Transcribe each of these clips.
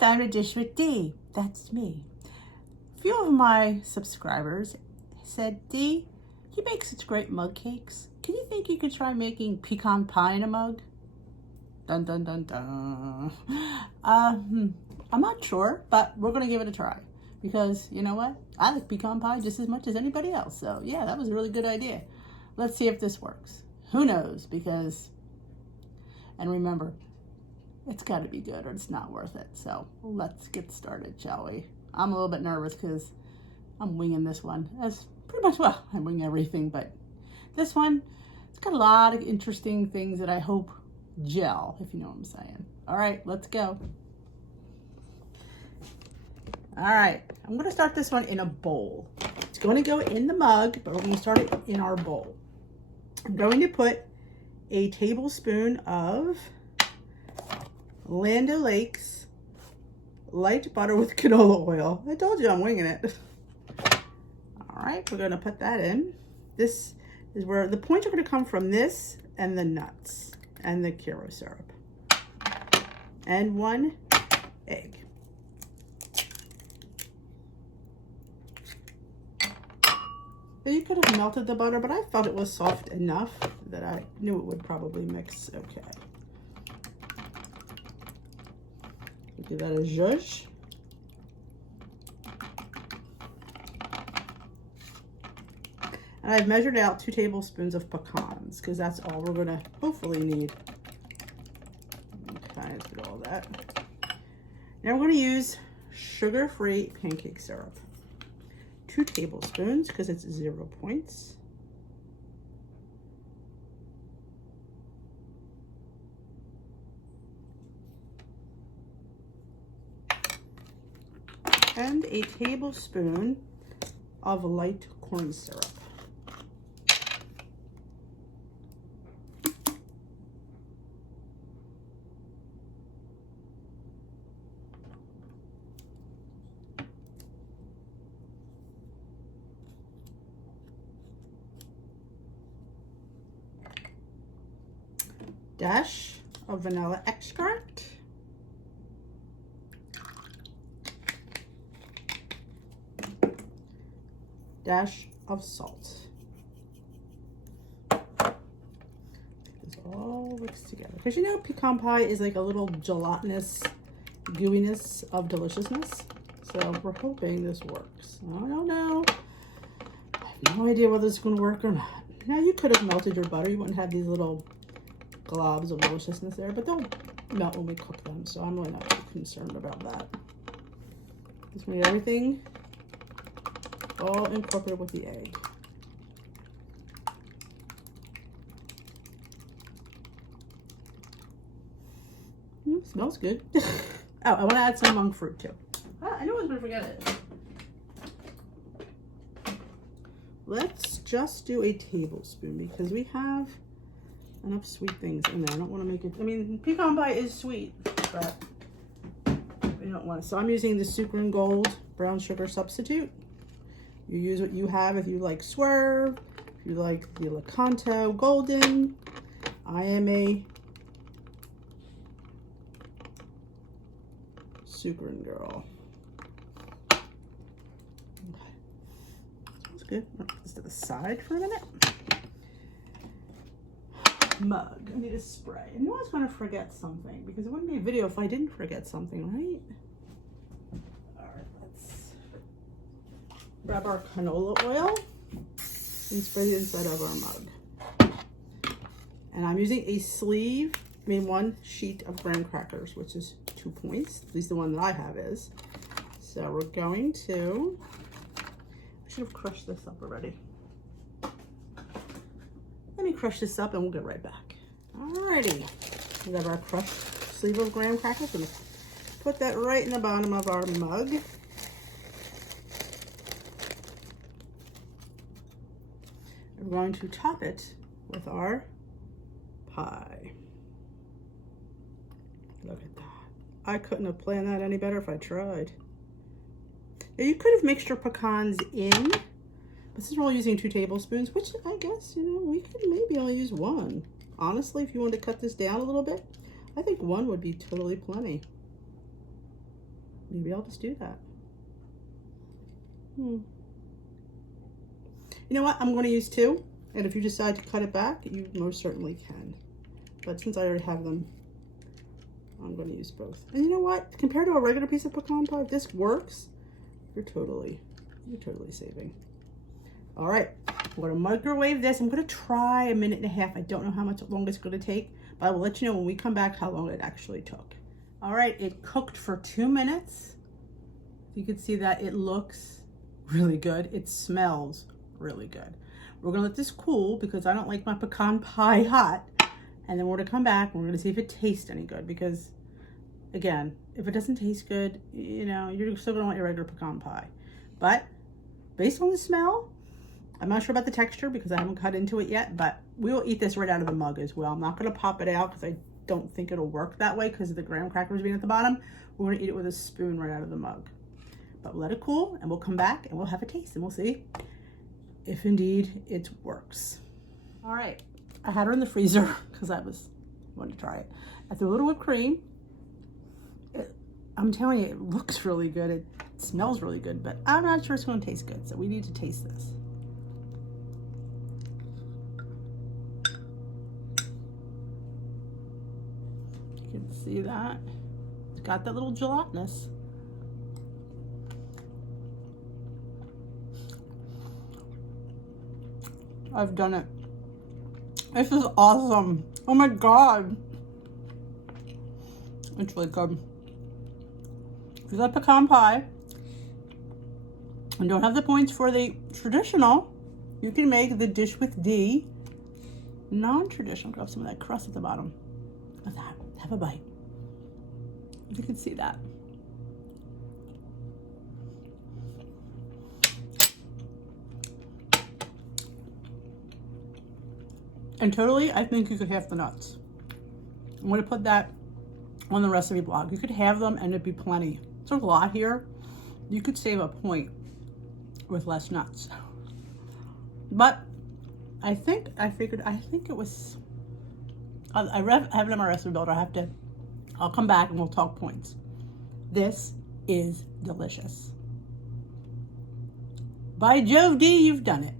time to dish with Dee. That's me. A few of my subscribers said, Dee, you make such great mug cakes. Can you think you could try making pecan pie in a mug? Dun dun dun dun. I'm not sure, but we're gonna give it a try. Because you know what? I like pecan pie just as much as anybody else. So yeah, that was a really good idea. Let's see if this works. Who knows? And remember, it's got to be good or it's not worth it. So let's get started, shall we? I'm a little bit nervous because I'm winging this one. As pretty much, well, I wing everything, but this one, it's got a lot of interesting things that I hope gel, if you know what I'm saying. All right, let's go. All right, I'm going to start this one in a bowl. It's going to go in the mug, but we're going to start it in our bowl. I'm going to put a tablespoon of Land O'Lakes light butter with canola oil. I told you I'm winging it. All right, we're going to put that in. This is where the points are going to come from, this and the nuts and the Kiro syrup. And 1 egg. Now you could have melted the butter, but I felt it was soft enough that I knew it would probably mix okay. Do that as zhuzh. And I've measured out 2 tablespoons of pecans because that's all we're gonna hopefully need. Okay, let's get all that. Now we're gonna use sugar-free pancake syrup. 2 tablespoons because it's 0 points. And a tablespoon of light corn syrup. Dash of vanilla extract. Dash of salt. This all works together. Because you know pecan pie is like a little gelatinous gooiness of deliciousness. So we're hoping this works. I don't know. I have no idea whether it's going to work or not. Now you could have melted your butter. You wouldn't have these little globs of deliciousness there, but they'll melt when we cook them. So I'm really not too concerned about that. Just need everything all incorporated with the egg. Smells good. Oh, I want to add some monk fruit too. Ah, I knew I was going to forget it. Let's just do a tablespoon because we have enough sweet things in there. I don't want to make it, I mean, pecan pie is sweet, but we don't want it. So I'm using the Sucre and Gold brown sugar substitute. You use what you have. If you like Swerve, if you like the Lakanto Golden. I am a Sucre and girl. Okay. Sounds good. Put this to the side for a minute. Mug. I need a spray. I knew I was going to forget something because it wouldn't be a video if I didn't forget something, right? Alright, let's grab our canola oil and spray it inside of our mug. And I'm using a sleeve, one sheet of graham crackers, which is 2 points. At least the one that I have is. So we're going to, I should have crushed this up already. Let me crush this up and we'll get right back. Alrighty. We have our crushed sleeve of graham crackers. And put that right in the bottom of our mug. We're going to top it with our pie. Look at that. I couldn't have planned that any better if I tried. Now you could have mixed your pecans in, but since we're only using 2 tablespoons, which I guess, we could maybe only use 1. Honestly, if you wanted to cut this down a little bit, I think 1 would be totally plenty. maybe I'll just do that. You know what? I'm going to use 2. And if you decide to cut it back, you most certainly can. But since I already have them, I'm going to use both. And you know what? Compared to a regular piece of pecan pie, if this works, you're totally saving. All right, I'm going to microwave this. I'm going to try a minute and a half. I don't know how much longer it's going to take, but I will let you know when we come back how long it actually took. All right, it cooked for 2 minutes. You can see that it looks really good. It smells really good. We're gonna let this cool because I don't like my pecan pie hot. And then we're gonna come back and we're gonna see if it tastes any good, because again, if it doesn't taste good, you know, you're still gonna want your regular pecan pie. But based on the smell, I'm not sure about the texture because I haven't cut into it yet, but we will eat this right out of the mug as well. I'm not gonna pop it out because I don't think it'll work that way because of the graham crackers being at the bottom. We're gonna eat it with a spoon right out of the mug. But we'll let it cool and we'll come back and we'll have a taste and we'll see if indeed it works. All right, I had her in the freezer because I wanted to try it. I threw a little whipped cream. I'm telling you, it looks really good. It smells really good, but I'm not sure it's going to taste good. So we need to taste this. You can see that. It's got that little gelatinous. I've done it. This is awesome. Oh my God. It's really good. If you like pecan pie and don't have the points for the traditional, you can make the dish with D non-traditional. Grab some of that crust at the bottom of that. Have a bite. You can see that. And totally, I think you could have the nuts. I'm going to put that on the recipe blog. You could have them and it'd be plenty. So there's a lot here. You could save a point with less nuts. But I think it was, I have it in my recipe builder. I'll come back and we'll talk points. This is delicious. By Jove D, you've done it.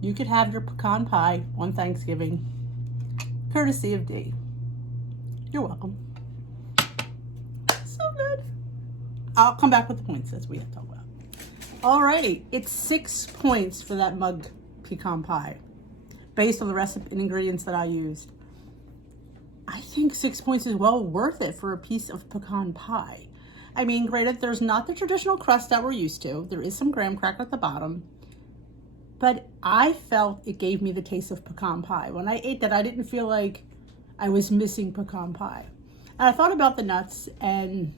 You could have your pecan pie on Thanksgiving, courtesy of D. You're welcome. So good. I'll come back with the points as we have to talk about. Alrighty, it's 6 points for that mug pecan pie, based on the recipe and ingredients that I used. I think 6 points is well worth it for a piece of pecan pie. I mean, granted, there's not the traditional crust that we're used to. There is some graham cracker at the bottom. But I felt it gave me the taste of pecan pie. When I ate that, I didn't feel like I was missing pecan pie. And I thought about the nuts, and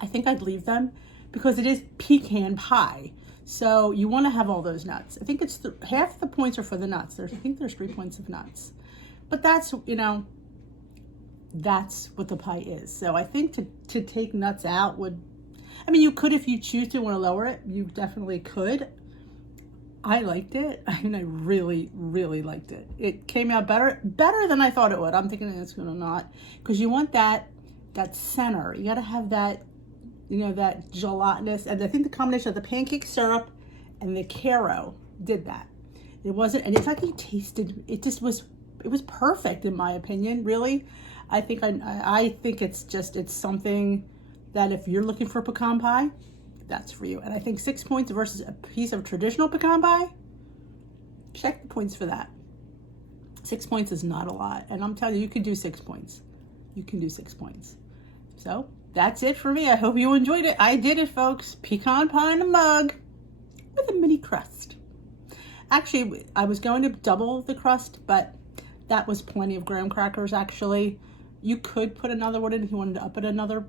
I think I'd leave them because it is pecan pie. So you want to have all those nuts. I think it's half the points are for the nuts. I think there's 3 points of nuts. But that's, you know, that's what the pie is. So I think to take nuts out would, I mean, you could if you choose to want to lower it. You definitely could. I liked it. I mean, I really, really liked it. It came out better than I thought it would. I'm thinking it's gonna not, because you want that center. You gotta have that, you know, that gelatinous. And I think the combination of the pancake syrup and the Caro did that. It wasn't, and it's like it tasted. It just was. It was perfect in my opinion. Really, I think it's something that if you're looking for pecan pie, that's for you. And I think 6 points versus a piece of traditional pecan pie, check the points for that. 6 points is not a lot. And I'm telling you, you can do 6 points. You can do 6 points. So that's it for me. I hope you enjoyed it. I did it, folks. Pecan pie in a mug with a mini crust. Actually, I was going to double the crust, but that was plenty of graham crackers, actually. You could put another one in if you wanted to up it another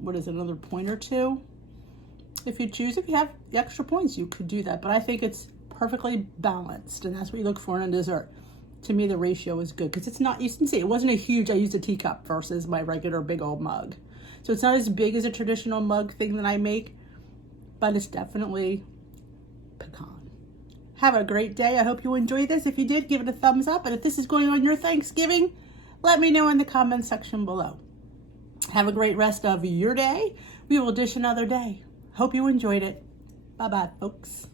point or two. If you choose, if you have the extra points, you could do that. But I think it's perfectly balanced, and that's what you look for in a dessert. To me, the ratio is good because it's not, you can see, it wasn't a huge, I used a teacup versus my regular big old mug. So it's not as big as a traditional mug thing that I make, but it's definitely pecan. Have a great day. I hope you enjoyed this. If you did, give it a thumbs up. And if this is going on your Thanksgiving, let me know in the comments section below. Have a great rest of your day. We will dish another day. Hope you enjoyed it. Bye-bye, folks.